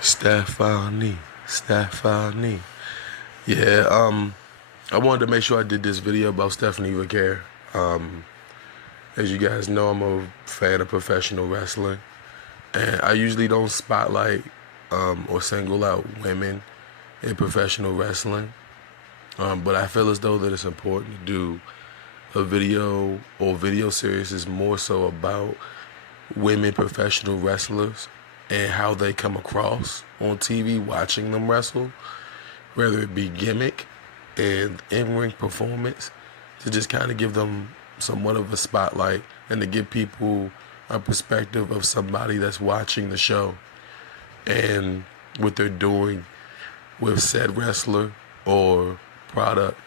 Stephanie. Yeah, I wanted to make sure I did this video about Stephanie Vaquer. As you guys know, I'm a fan of professional wrestling, and I usually don't spotlight or single out women in professional wrestling. But I feel as though that it's important to do a video series is more so about women professional wrestlers and how they come across on TV watching them wrestle, whether it be gimmick and in-ring performance, to just kind of give them somewhat of a spotlight and to give people a perspective of somebody that's watching the show and what they're doing with said wrestler or product.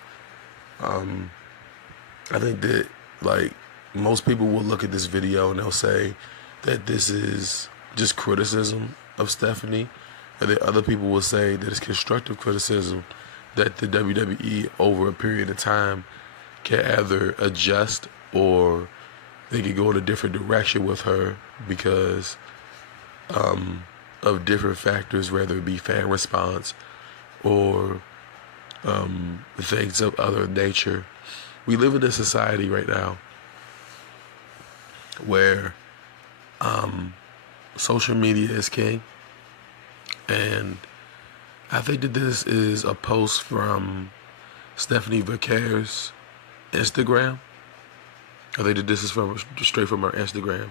I think that, like, most people will look at this video and they'll say that this is just criticism of Stephanie, and then other people will say that it's constructive criticism that the WWE over a period of time can either adjust or they could go in a different direction with her because of different factors, whether it be fan response or things of other nature. We live in a society right now where social media is king, and I think that this is a post from Stephanie Vaquer's Instagram. I think that this is straight from her Instagram.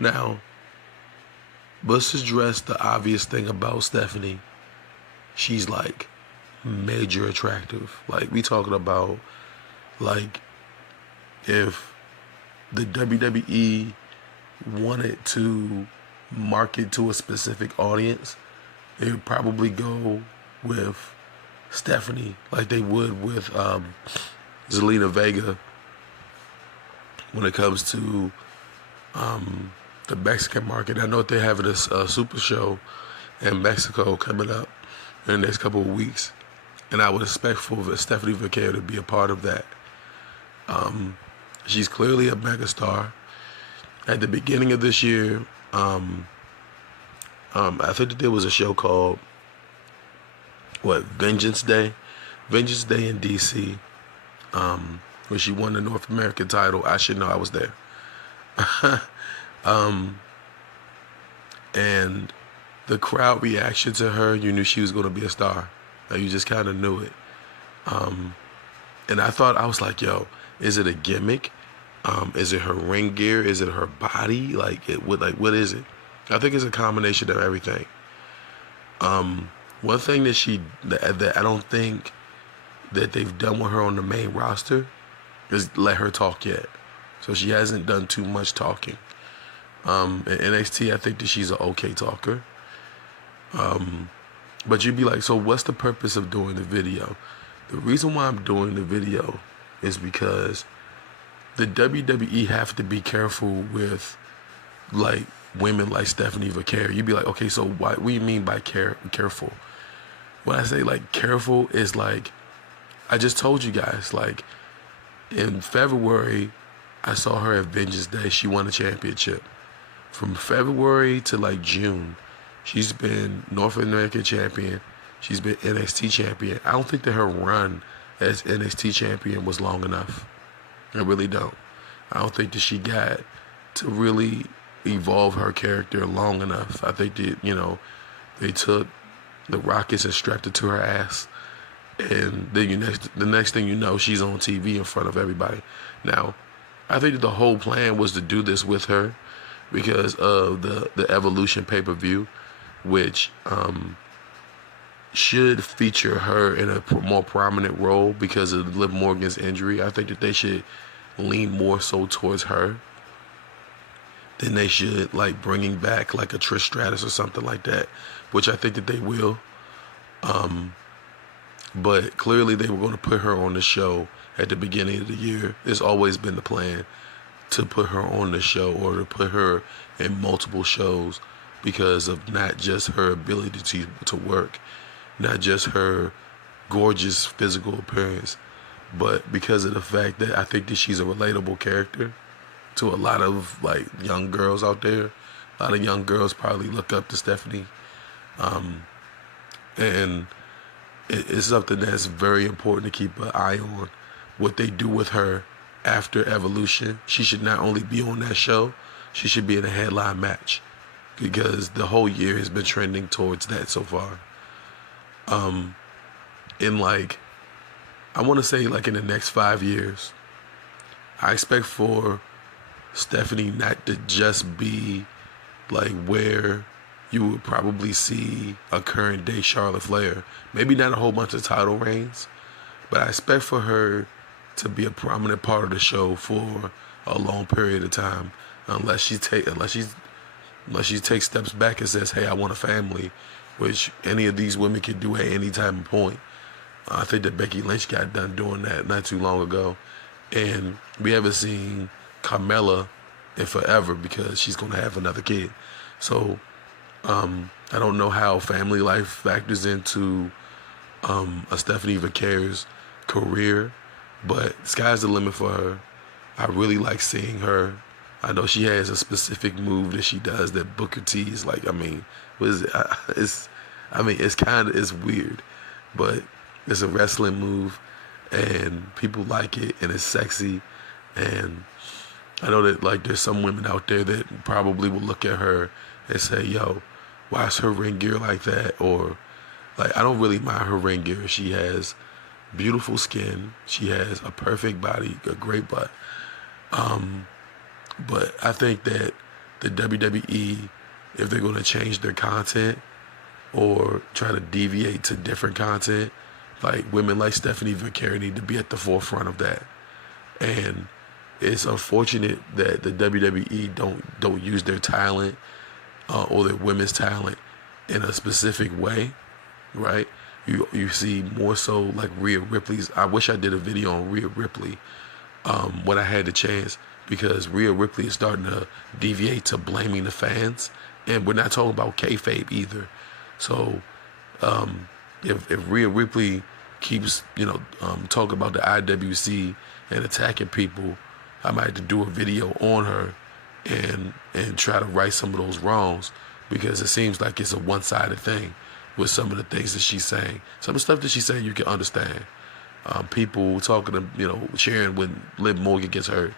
Now, let's address the obvious thing about Stephanie. She's like major attractive. Like, we talking about, like, if the WWE wanted to market to a specific audience, they would probably go with Stephanie like they would with Zelina Vega when it comes to the Mexican market. I know that they're having a super show in Mexico coming up in the next couple of weeks, and I would expect for Stephanie Vaquer to be a part of that. She's clearly a megastar. At the beginning of this year, I think that there was a show called Vengeance Day in DC, where she won the North American title. I should know, I was there. And the crowd reaction to her, you knew she was going to be a star. Like, you just kind of knew it. And I was like, yo, is it a gimmick? Is it her ring gear? Is it her body? What is it? I think it's a combination of everything. One thing that I don't think that they've done with her on the main roster is let her talk yet. So she hasn't done too much talking. In NXT, I think that she's an okay talker. But you'd be like, so what's the purpose of doing the video? The reason why I'm doing the video is because the WWE have to be careful with, like, women like Stephanie Vaquer. You'd be like, okay, so what do you mean by careful? When I say, like, careful is, like, I just told you guys, like, in February, I saw her at Vengeance Day. She won a championship. From February to, like, June, she's been North American champion. She's been NXT champion. I don't think that her run as NXT champion was long enough. I really don't. I don't think that she got to really evolve her character long enough. I think that, they took the Rockets and strapped it to her ass. And then the next thing you know, she's on TV in front of everybody. Now, I think that the whole plan was to do this with her because of the Evolution pay-per-view, which should feature her in a more prominent role because of Liv Morgan's injury. I think that they should lean more so towards her than they should, like, bringing back, like, a Trish Stratus or something like that, which I think that they will. But clearly they were going to put her on the show at the beginning of the year. It's always been the plan to put her on the show or to put her in multiple shows because of not just her ability to work, not just her gorgeous physical appearance, but because of the fact that I think that she's a relatable character to a lot of, like, young girls out there. A lot of young girls probably look up to Stephanie And it's something that's very important to keep an eye on. What they do with her after Evolution, she should not only be on that show, she should be in a headline match, because the whole year has been trending towards that so far. In like, I want to say like in the next 5 years, I expect for Stephanie not to just be like where you would probably see a current day Charlotte Flair. Maybe not a whole bunch of title reigns, but I expect for her to be a prominent part of the show for a long period of time, unless she takes steps back and says, "Hey, I want a family," which any of these women can do at any time and point. I think that Becky Lynch got done doing that not too long ago, and we haven't seen Carmella in forever because she's gonna have another kid. So I don't know how family life factors into a Stephanie Vaquer's career, but sky's the limit for her. I really like seeing her. I know she has a specific move that she does that Booker T is like, I mean, what is it? It's weird, but it's a wrestling move and people like it and it's sexy. And I know that like there's some women out there that probably will look at her and say, yo, why is her ring gear like that? Or like, I don't really mind her ring gear. She has beautiful skin. She has a perfect body, a great butt. But I think that the WWE, if they're going to change their content or try to deviate to different content, like women like Stephanie Vaquer need to be at the forefront of that. And it's unfortunate that the WWE don't use their talent or their women's talent in a specific way, right? You see more so like Rhea Ripley's. I wish I did a video on Rhea Ripley when I had the chance, because Rhea Ripley is starting to deviate to blaming the fans, and we're not talking about kayfabe either. So if Rhea Ripley keeps talking about the IWC and attacking people, I might have to do a video on her and try to right some of those wrongs, because it seems like it's a one-sided thing with some of the things that she's saying. Some of the stuff that she's saying you can understand. People talking to, cheering when Liv Morgan gets hurt.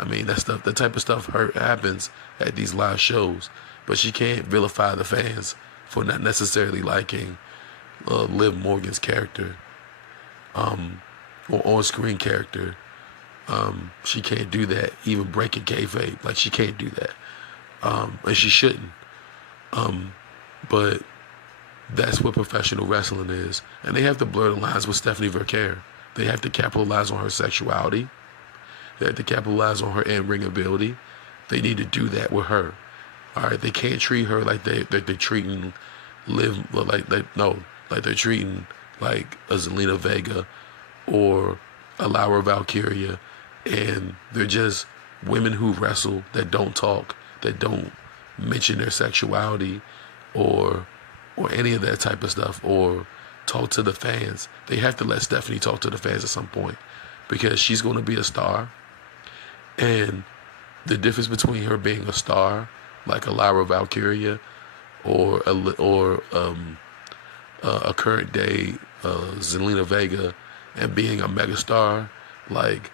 I mean, that type of stuff happens at these live shows. But she can't vilify the fans for not necessarily liking Liv Morgan's character or on-screen character. She can't do that, even breaking kayfabe. Like, she can't do that. And she shouldn't. But that's what professional wrestling is. And they have to blur the lines with Stephanie Vaquer. They have to capitalize on her sexuality. They have to capitalize on her in-ring ability. They need to do that with her. All right, they can't treat her like they're treating like they're treating like a Zelina Vega or a Laura Valkyria, and they're just women who wrestle that don't talk, that don't mention their sexuality or any of that type of stuff, or talk to the fans. They have to let Stephanie talk to the fans at some point, because she's going to be a star. And the difference between her being a star, like a Laura Valkyria, or a current day Zelina Vega, and being a megastar like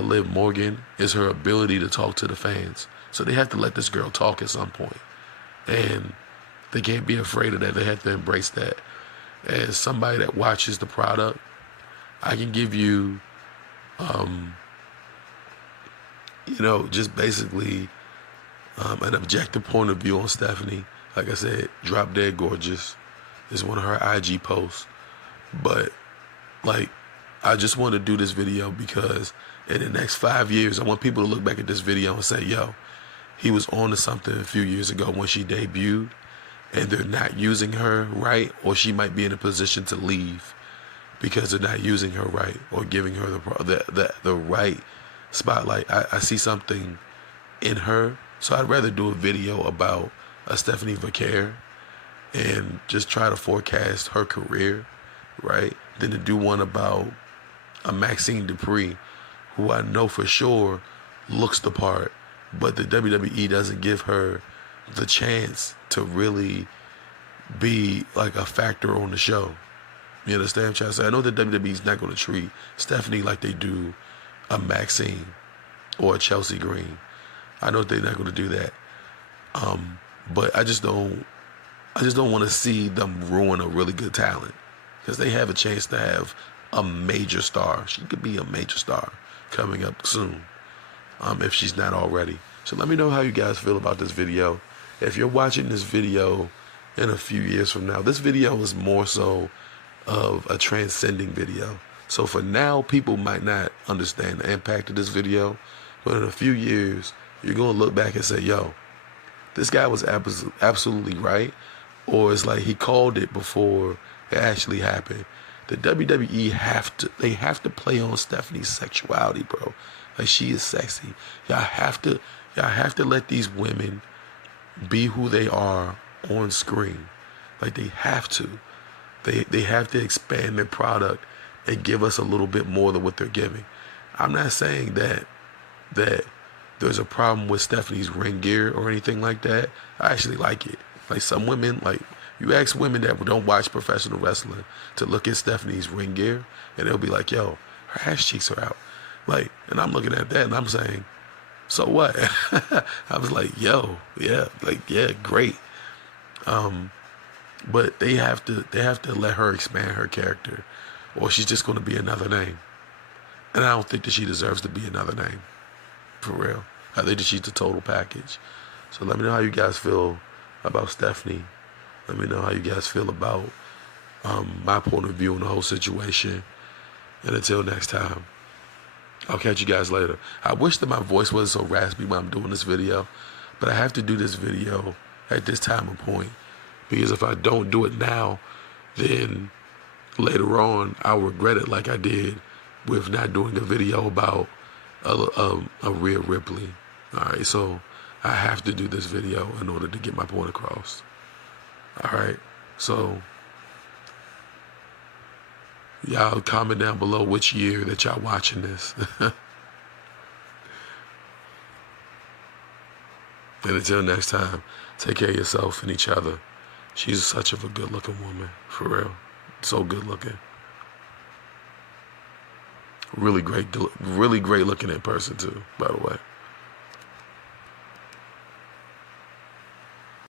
Liv Morgan, is her ability to talk to the fans. So they have to let this girl talk at some point. And they can't be afraid of that. They have to embrace that. As somebody that watches the product, I can give you, just basically an objective point of view on Stephanie. Like I said, drop dead gorgeous is one of her IG posts. But, I just want to do this video because in the next 5 years, I want people to look back at this video and say, yo, he was on to something a few years ago when she debuted, and they're not using her right, or she might be in a position to leave because they're not using her right or giving her the right spotlight. I see something in her, so I'd rather do a video about a Stephanie Vaquer and just try to forecast her career, right, than to do one about a Maxine Dupree, who I know for sure looks the part, but the WWE doesn't give her the chance to really be like a factor on the show. You understand what I'm trying to say? I know that WWE's not going to treat Stephanie like they do a Maxine or a Chelsea Green. I know they're not going to do that. But I just don't want to see them ruin a really good talent, because they have a chance to have a major star. She could be a major star coming up soon, if she's not already. So let me know how you guys feel about this video. If you're watching this video in a few years from now, this video is more so of a transcending video. So for now, people might not understand the impact of this video, but in a few years, you're going to look back and say, yo, this guy was absolutely right. Or it's like he called it before it actually happened. The WWE have to play on Stephanie's sexuality, bro. Like, she is sexy. Y'all have to let these women be who they are on screen. Like, they have to. They have to expand their product and give us a little bit more than what they're giving. I'm not saying that there's a problem with Stephanie's ring gear or anything like that. I actually like it. Like, some women, like, you ask women that don't watch professional wrestling to look at Stephanie's ring gear, and they'll be like, yo, her ass cheeks are out. Like, and I'm looking at that and I'm saying, so what? I was like, yo, yeah, like, yeah, great. But they have to let her expand her character, or she's just going to be another name. And I don't think that she deserves to be another name, for real. I think that she's the total package. So let me know how you guys feel about Stephanie. Let me know how you guys feel about my point of view on the whole situation. And until next time, I'll catch you guys later. I wish that my voice wasn't so raspy when I'm doing this video, but I have to do this video at this time and point, because if I don't do it now, then later on I'll regret it, like I did with not doing a video about a Rhea Ripley. All right, so I have to do this video in order to get my point across. All right, so y'all comment down below which year that y'all watching this. And until next time, take care of yourself and each other. She's such of a good-looking woman, for real. So good-looking. Really great looking in person too, by the way.